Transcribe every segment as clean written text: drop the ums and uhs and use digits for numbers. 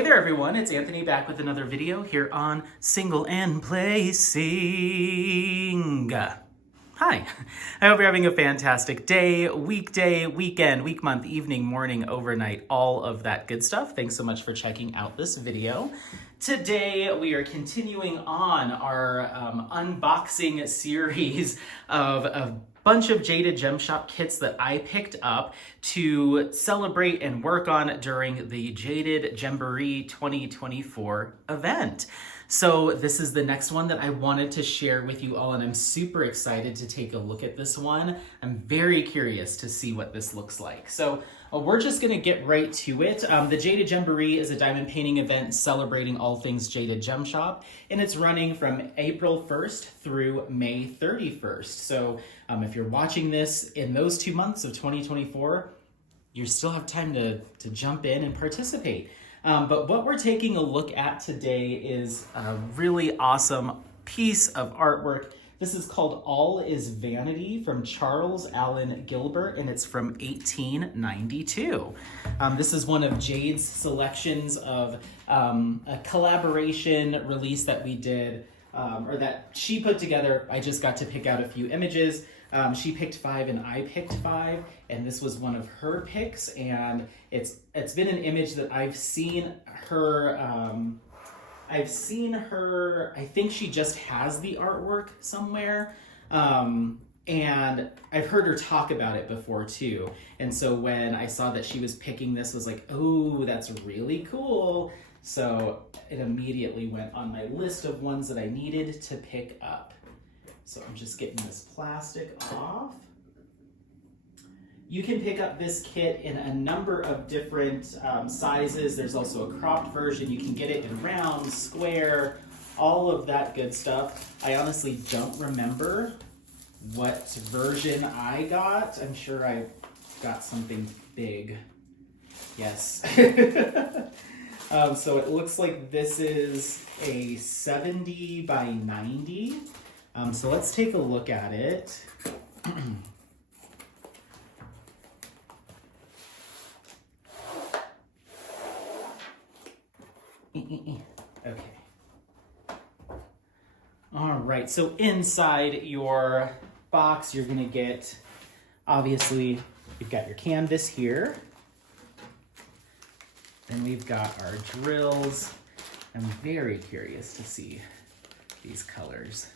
Hey there everyone, it's Anthony back with another video here on Single and Placing. Hi, I hope you're having a fantastic day, weekday, weekend, week, month, evening, morning, overnight, all of that good stuff. Thanks so much for checking out this video. Today we are continuing on our unboxing series of a bunch of Jaded Gem Shop kits that I picked up to celebrate and work on during the Jaded Gemboree 2024 event. So this is the next one that I wanted to share with you all, and I'm super excited to take a look at this one. I'm very curious to see what this looks like. So we're just gonna get right to it. The Jaded Gemboree is a diamond painting event celebrating all things Jaded Gem Shop, and it's running from April 1st through May 31st. So if you're watching this in those 2 months of 2024, you still have time to jump in and participate. But what we're taking a look at today is a really awesome piece of artwork. This is called All Is Vanity from Allan Gilbert, and it's from 1892. This is one of Jade's selections of a collaboration release that we did, or that she put together. I just got to pick out a few images. She picked 5 and I picked 5, and this was one of her picks, and it's been an image that I've seen her, I think she just has the artwork somewhere, and I've heard her talk about it before too. And so when I saw that she was picking this, I was like, oh, that's really cool. So it immediately went on my list of ones that I needed to pick up. So I'm just getting this plastic off. You can pick up this kit in a number of different sizes. There's also a cropped version. You can get it in round, square, all of that good stuff. I honestly don't remember what version I got. I'm sure I got something big. Yes. So it looks like this is a 70 by 90. So let's take a look at it. Okay. All right, so inside your box, you're gonna get, obviously, you've got your canvas here. Then we've got our drills. I'm very curious to see these colors.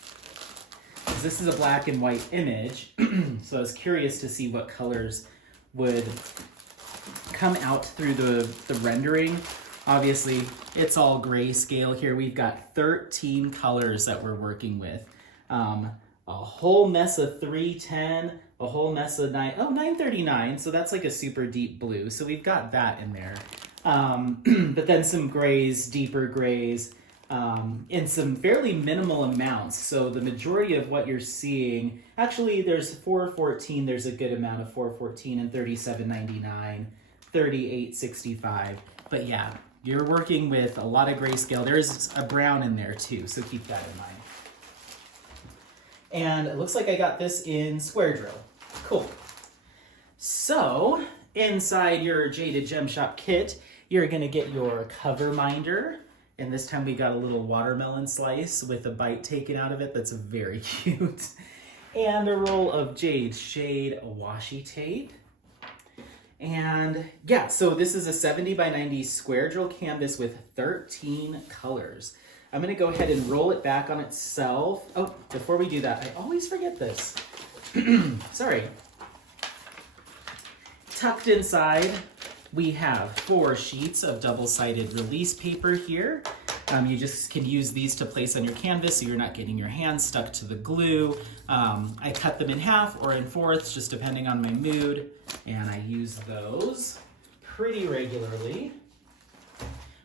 This is a black and white image, so I was curious to see what colors would come out through the rendering. Obviously, it's all grayscale here. We've got 13 colors that we're working with. A whole mess of 310, a whole mess of 939, so that's like a super deep blue. So we've got that in there. But then some grays, deeper grays, in some fairly minimal amounts. So the majority of what you're seeing, actually there's 414, there's a good amount of 414 and 3799, 3865. But yeah, you're working with a lot of grayscale. There's a brown in there too, so keep that in mind. And it looks like I got this in square drill. Cool. So inside your Jaded Gem Shop kit, you're gonna get your cover minder. And this time we got a little watermelon slice with a bite taken out of it. That's very cute. And a roll of Jade's Shade washi tape. And yeah, so this is a 70 by 90 square drill canvas with 13 colors. I'm gonna go ahead and roll it back on itself. Oh, before we do that, I always forget this. Sorry. Tucked inside, we have 4 sheets of double-sided release paper here. You just can use these to place on your canvas so you're not getting your hands stuck to the glue. I cut them in half or in fourths, just depending on my mood, and I use those pretty regularly.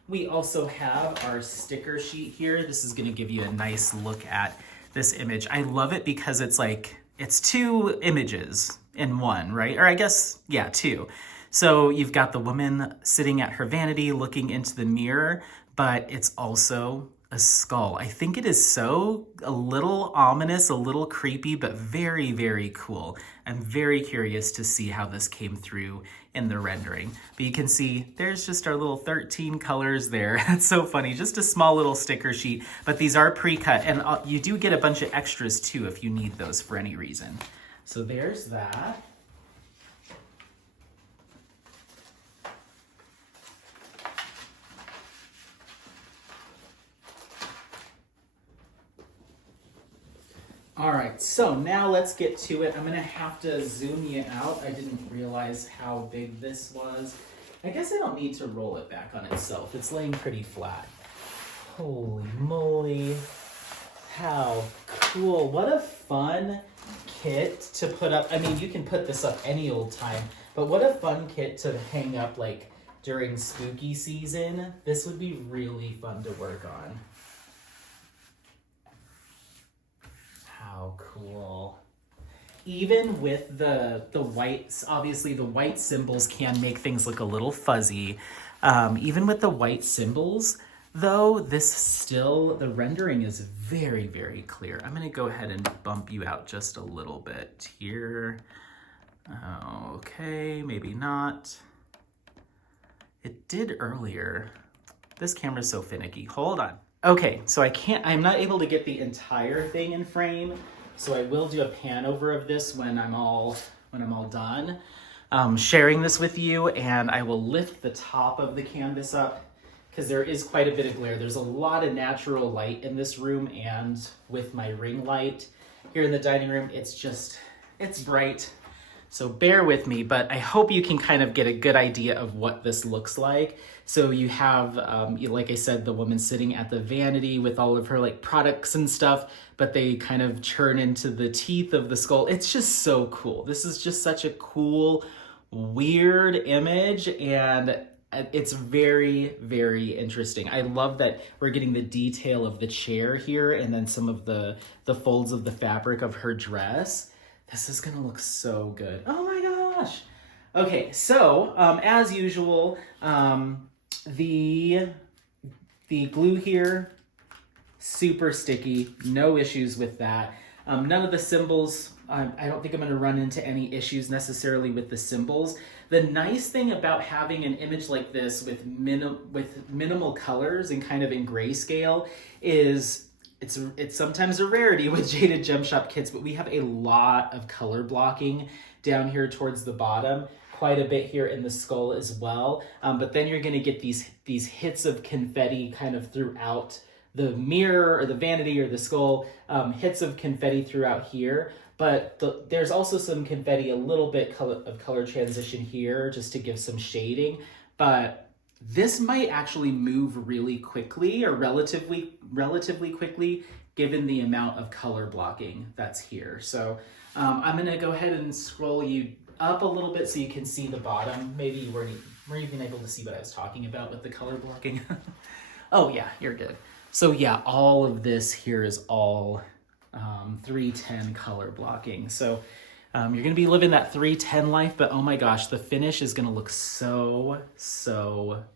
We also have our sticker sheet here. This is gonna give you a nice look at this image. I love it because it's like, it's 2 images in one, right? Or I guess, yeah, 2. So you've got the woman sitting at her vanity looking into the mirror, but it's also a skull. I think it is so a little ominous, a little creepy, but very, very cool. I'm very curious to see how this came through in the rendering. But you can see there's just our little 13 colors there. That's so funny, just a small little sticker sheet, but these are pre-cut, and you do get a bunch of extras too if you need those for any reason. So there's that. All right, so now let's get to it. I'm gonna have to zoom you out. I didn't realize how big this was. I guess I don't need to roll it back on itself. It's laying pretty flat. Holy moly, how cool. What a fun kit to put up. I mean, you can put this up any old time, but what a fun kit to hang up like during spooky season. This would be really fun to work on. How cool. Even with the whites, obviously the white symbols can make things look a little fuzzy. Even with the white symbols, though, this still, the rendering is very, very clear. I'm gonna go ahead and bump you out just a little bit here. Okay, maybe not. It did earlier. This camera's so finicky. Hold on. Okay, so I'm not able to get the entire thing in frame, so I will do a pan over of this when I'm all done sharing this with you, and I will lift the top of the canvas up because there is quite a bit of glare. There's a lot of natural light in this room, and with my ring light here in the dining room, it's bright. So bear with me, but I hope you can kind of get a good idea of what this looks like. So you have, like I said, the woman sitting at the vanity with all of her like products and stuff, but they kind of churn into the teeth of the skull. It's just so cool. This is just such a cool, weird image, and it's very, very interesting. I love that we're getting the detail of the chair here and then some of the folds of the fabric of her dress. This is gonna look so good. Oh my gosh. Okay, so as usual, the glue here, super sticky, no issues with that. None of the symbols, I don't think I'm gonna run into any issues necessarily with the symbols. The nice thing about having an image like this with minimal colors and kind of in grayscale is it's sometimes a rarity with Jaded Gem Shop kits, but we have a lot of color blocking down here towards the bottom, quite a bit here in the skull as well. But then you're gonna get these hits of confetti kind of throughout the mirror or the vanity or the skull, hits of confetti throughout here. But there's also some confetti, a little bit of color transition here just to give some shading. But this might actually move really quickly or relatively quickly given the amount of color blocking that's here. So I'm gonna go ahead and scroll you up a little bit so you can see the bottom. Maybe you weren't even able to see what I was talking about with the color blocking. Oh yeah, you're good. So yeah, all of this here is all 310 color blocking. So you're gonna be living that 310 life, but oh my gosh, the finish is gonna look so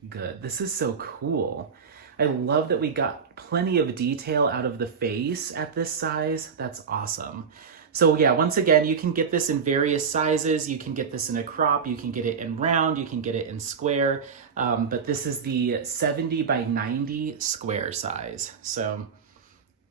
good. This is so cool. I love that we got plenty of detail out of the face at this size. That's awesome. So yeah, once again, you can get this in various sizes. You can get this in a crop, you can get it in round, you can get it in square, but this is the 70 by 90 square size. So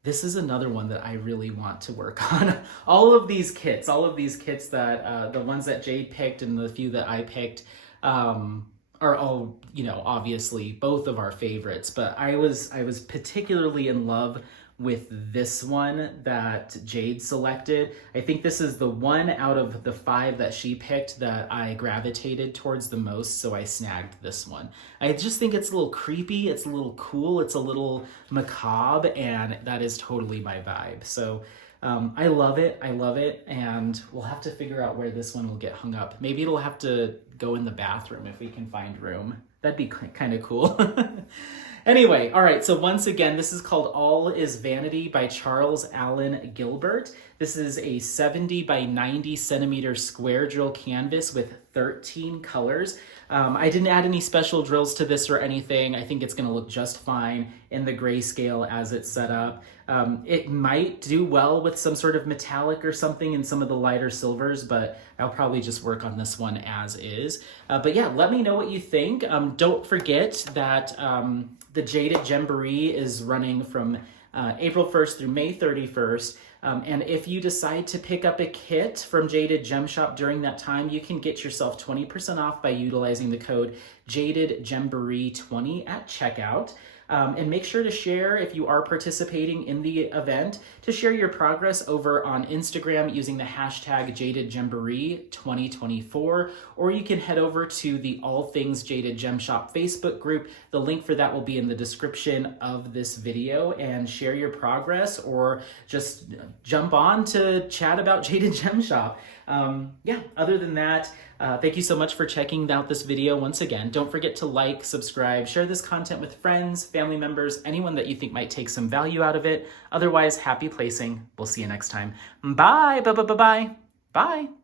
this is another one that I really want to work on. All of these kits that the ones that Jade picked and the few that I picked are all, you know, obviously both of our favorites, but I was particularly in love with this one that Jade selected. I think this is the one out of the 5 that she picked that I gravitated towards the most, so I snagged this one. I just think it's a little creepy, it's a little cool, it's a little macabre, and that is totally my vibe. So I love it, and we'll have to figure out where this one will get hung up. Maybe it'll have to go in the bathroom if we can find room. That'd be kind of cool. Anyway, all right, so once again, this is called All Is Vanity by Allan Gilbert. This is a 70 by 90 centimeter square drill canvas with 13 colors. I didn't add any special drills to this or anything. I think it's going to look just fine in the grayscale as it's set up. It might do well with some sort of metallic or something in some of the lighter silvers, but I'll probably just work on this one as is. But yeah, let me know what you think. Don't forget that the Jaded Gemboree is running from April 1st through May 31st. And if you decide to pick up a kit from Jaded Gem Shop during that time, you can get yourself 20% off by utilizing the code Jaded Gemboree 20 at checkout. And make sure to share, if you are participating in the event, to share your progress over on Instagram using the hashtag Jaded Gemboree 2024, or you can head over to the All Things Jaded Gem Shop Facebook group. The link for that will be in the description of this video, and share your progress or just jump on to chat about Jaded Gem Shop. Yeah, other than that, thank you so much for checking out this video once again. Don't forget to like, subscribe, share this content with friends, family members, anyone that you think might take some value out of it. Otherwise, happy placing. We'll see you next time. Bye, bye, bye, bye, bye. Bye.